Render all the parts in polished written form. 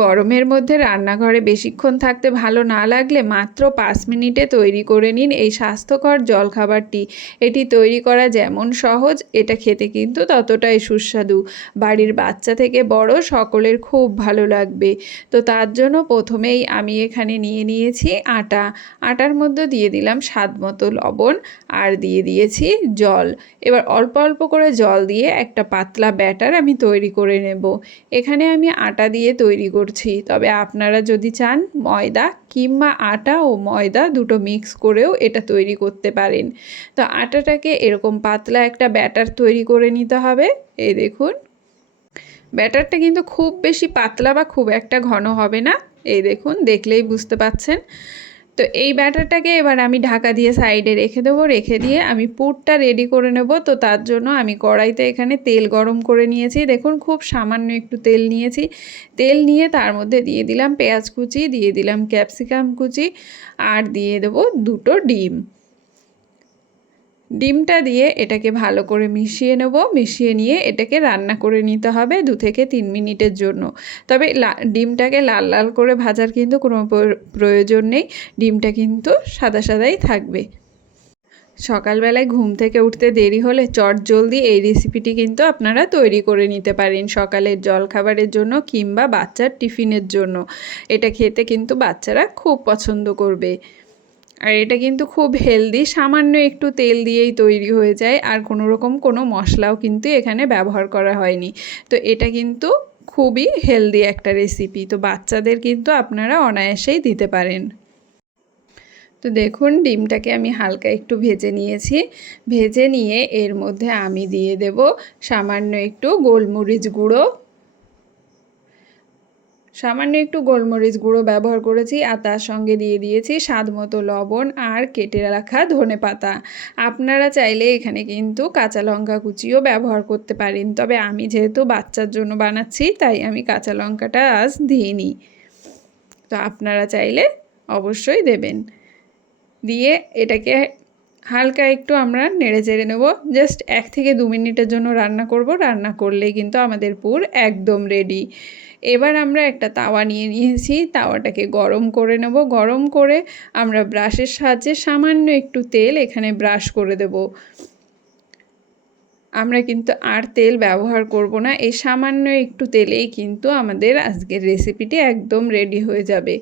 গরমের মধ্যে রান্নাঘরে বেশিক্ষণ থাকতে ভালো না লাগলে মাত্র 5 মিনিটে তৈরি করে নিন এই স্বাস্থ্যকর জলখাবারটি। এটি তৈরি করা যেমন সহজ, এটা খেতে কিন্তু ততটাই সুস্বাদু। বাড়ির বাচ্চা থেকে বড় সকলের খুব ভালো লাগবে। তো তার জন্য প্রথমেই আমি এখানে নিয়ে নিয়েছি আটা। আটার মধ্যে দিয়ে দিলাম স্বাদ মতো লবণ আর দিয়ে দিয়েছি জল। এবার অল্প অল্প করে জল দিয়ে একটা পাতলা ব্যাটার আমি তৈরি করে নেব। এখানে আমি আটা দিয়ে তৈরি করছি, তবে আপনারা যদি চান ময়দা কিংবা আটা ও ময়দা দুটো মিক্স করেও এটা তৈরি করতে পারেন। তো আটাটাকে এরকম পাতলা একটা ব্যাটার তৈরি করে নিতে হবে। এই দেখুন, ব্যাটারটা কিন্তু খুব বেশি পাতলা বা খুব একটা ঘন হবে না। এই দেখুন, দেখলেই বুঝতে পাচ্ছেন। তো এই ব্যাটারটাকে এবার আমি ঢাকা দিয়ে সাইডে রেখে দেবো। রেখে দিয়ে আমি পুরটা রেডি করে নেব। তো তার জন্য আমি কড়াইতে এখানে তেল গরম করে নিয়েছি। দেখুন, খুব সামান্য একটু তেল নিয়েছি। তেল নিয়ে তার মধ্যে দিয়ে দিলাম পেঁয়াজ কুচি, দিয়ে দিলাম ক্যাপসিকাম কুচি আর দিয়ে দেবো দুটো ডিম। ডিমটা দিয়ে এটাকে ভালো করে মিশিয়ে নেব। মিশিয়ে নিয়ে এটাকে রান্না করে নিতে হবে 2 থেকে 3 মিনিটের জন্য। তবে ডিমটাকে লাল লাল করে ভাজার কিন্তু কোনো প্রয়োজন নেই। ডিমটা কিন্তু সাদা সাদাই থাকবে। সকালবেলায় ঘুম থেকে উঠতে দেরি হলে চটজলদি এই রেসিপিটি কিন্তু আপনারা তৈরি করে নিতে পারেন সকালের জলখাবারের জন্য কিংবা বাচ্চার টিফিনের জন্য। এটা খেতে কিন্তু বাচ্চারা খুব পছন্দ করবে। আর এটা কিন্তু খুব হেলদি, সামান্য একটু তেল দিয়েই তৈরি হয়ে যায়, আর কোনো রকম কোনো মশলাও কিন্তু এখানে ব্যবহার করা হয়নি। তো এটা কিন্তু খুবই হেলদি একটা রেসিপি। তো বাচ্চাদের কিন্তু আপনারা অনায়াসেই দিতে পারেন। তো দেখুন, ডিমটাকে আমি হালকা একটু ভেজে নিয়েছি। ভেজে নিয়ে এর মধ্যে আমি দিয়ে দেব সামান্য একটু গোলমরিচ গুঁড়ো। সামান্য একটু গোলমরিচ গুঁড়ো ব্যবহার করেছি, আর তার সঙ্গে দিয়ে দিয়েছি স্বাদ মতো লবণ আর কেটে রাখা ধনেপাতা। আপনারা চাইলে এখানে কিন্তু কাঁচা লঙ্কা কুচিও ব্যবহার করতে পারেন, তবে আমি যেহেতু বাচ্চার জন্য বানাচ্ছি তাই আমি কাঁচা লঙ্কাটা আজ দিইনি। তো আপনারা চাইলে অবশ্যই দেবেন। দিয়ে এটাকে হালকা একটু আমরা নেড়ে চেড়ে নেব। জাস্ট 1 থেকে 2 মিনিটের জন্য রান্না করব। রান্না করলেই কিন্তু আমাদের পুর একদম রেডি। এবার আমরা একটা তাওয়া নিয়ে নিয়েছি। তাওয়াটাকে গরম করে নেব। গরম করে আমরা ব্রাশের সাহায্যে সামান্য একটু তেল এখানে ব্রাশ করে দেব। আমরা কিন্তু আর তেল ব্যবহার করব না। এই সামান্য একটু তেলেই কিন্তু আমাদের আজকের রেসিপিটি একদম রেডি হয়ে যাবে।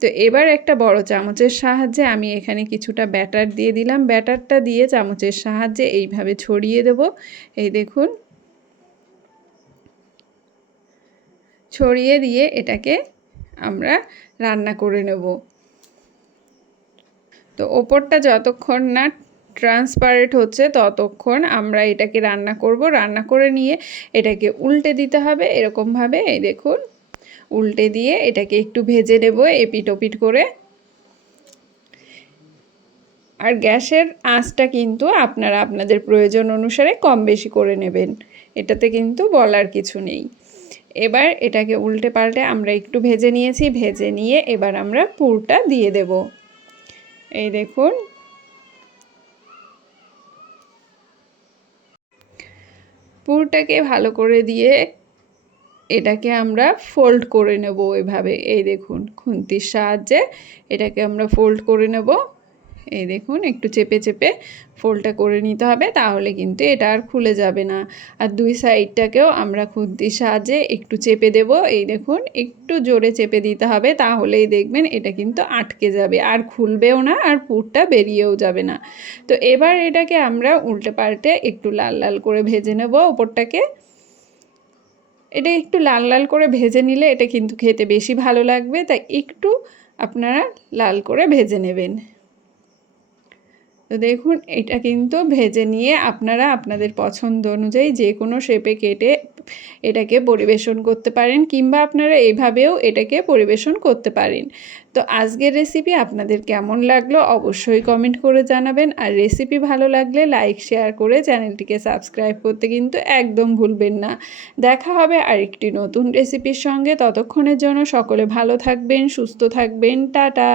তো এবার একটা বড় চামচের সাহায্যে আমি এখানে কিছুটা ব্যাটার দিয়ে দিলাম। ব্যাটারটা দিয়ে চামচের সাহায্যে এইভাবে ছড়িয়ে দেব। এই দেখুন, ছড়িয়ে দিয়ে এটাকে আমরা রান্না করে নেব। তো ওপরটা যতক্ষণ না ট্রান্সপারেন্ট হচ্ছে ততক্ষণ আমরা এটাকে রান্না করব। রান্না করে নিয়ে এটাকে উল্টে দিতে হবে এরকমভাবে। এই দেখুন, উল্টে দিয়ে এটাকে একটু ভেজে নেব এপিট ওপিট করে। আর গ্যাসের আঁচটা কিন্তু আপনারা আপনাদের প্রয়োজন অনুসারে কম বেশি করে নেবেন, এটাতে কিন্তু বলার কিছু নেই। এবার এটাকে উল্টে পাল্টে আমরা একটু ভেজে নিয়েছি। ভেজে নিয়ে এবার আমরা পুরটা দিয়ে দেব। এই দেখুন, পুরটাকে ভালো করে দিয়ে এটাকে আমরা ফোল্ড করে নেব এভাবে। এই দেখুন, খুন্তির সাহায্যে এটাকে আমরা ফোল্ড করে নেব। এই দেখুন, একটু চেপে চেপে ফোল্ডটা করে নিতে হবে, তাহলে কিন্তু এটা আর খুলে যাবে না। আর 2 সাইডটাকেও আমরা খুন্তির সাহায্যে একটু চেপে দেব। এই দেখুন, একটু জোরে চেপে দিতে হবে, তাহলেই দেখবেন এটা কিন্তু আটকে যাবে, আর খুলবেও না, আর পুরটা বেরিয়েও যাবে না। তো এবার এটাকে আমরা উল্টে পাল্টে একটু লাল লাল করে ভেজে নেব ওপরটাকে। এটা একটু লাল লাল করে ভেজে নিলে এটা কিন্তু খেতে বেশি ভালো লাগবে, তাই একটু আপনারা লাল করে ভেজে নেবেন। তো দেখুন, এটা কিন্তু ভেজে নিয়ে আপনারা আপনাদের পছন্দ অনুযায়ী যে কোনো শেপে কেটে এটাকে পরিবেশন করতে পারেন, কিংবা আপনারা এইভাবেও এটাকে পরিবেশন করতে পারেন। তো আজকের রেসিপি আপনাদের কেমন লাগলো অবশ্যই কমেন্ট করে জানাবেন। আর রেসিপি ভালো লাগলে লাইক শেয়ার করে চ্যানেলটিকে সাবস্ক্রাইব করতে কিন্তু একদম ভুলবেন না। দেখা হবে আরেকটি নতুন রেসিপির সঙ্গে। ততক্ষণের জন্য সকলে ভালো থাকবেন, সুস্থ থাকবেন। টাটা।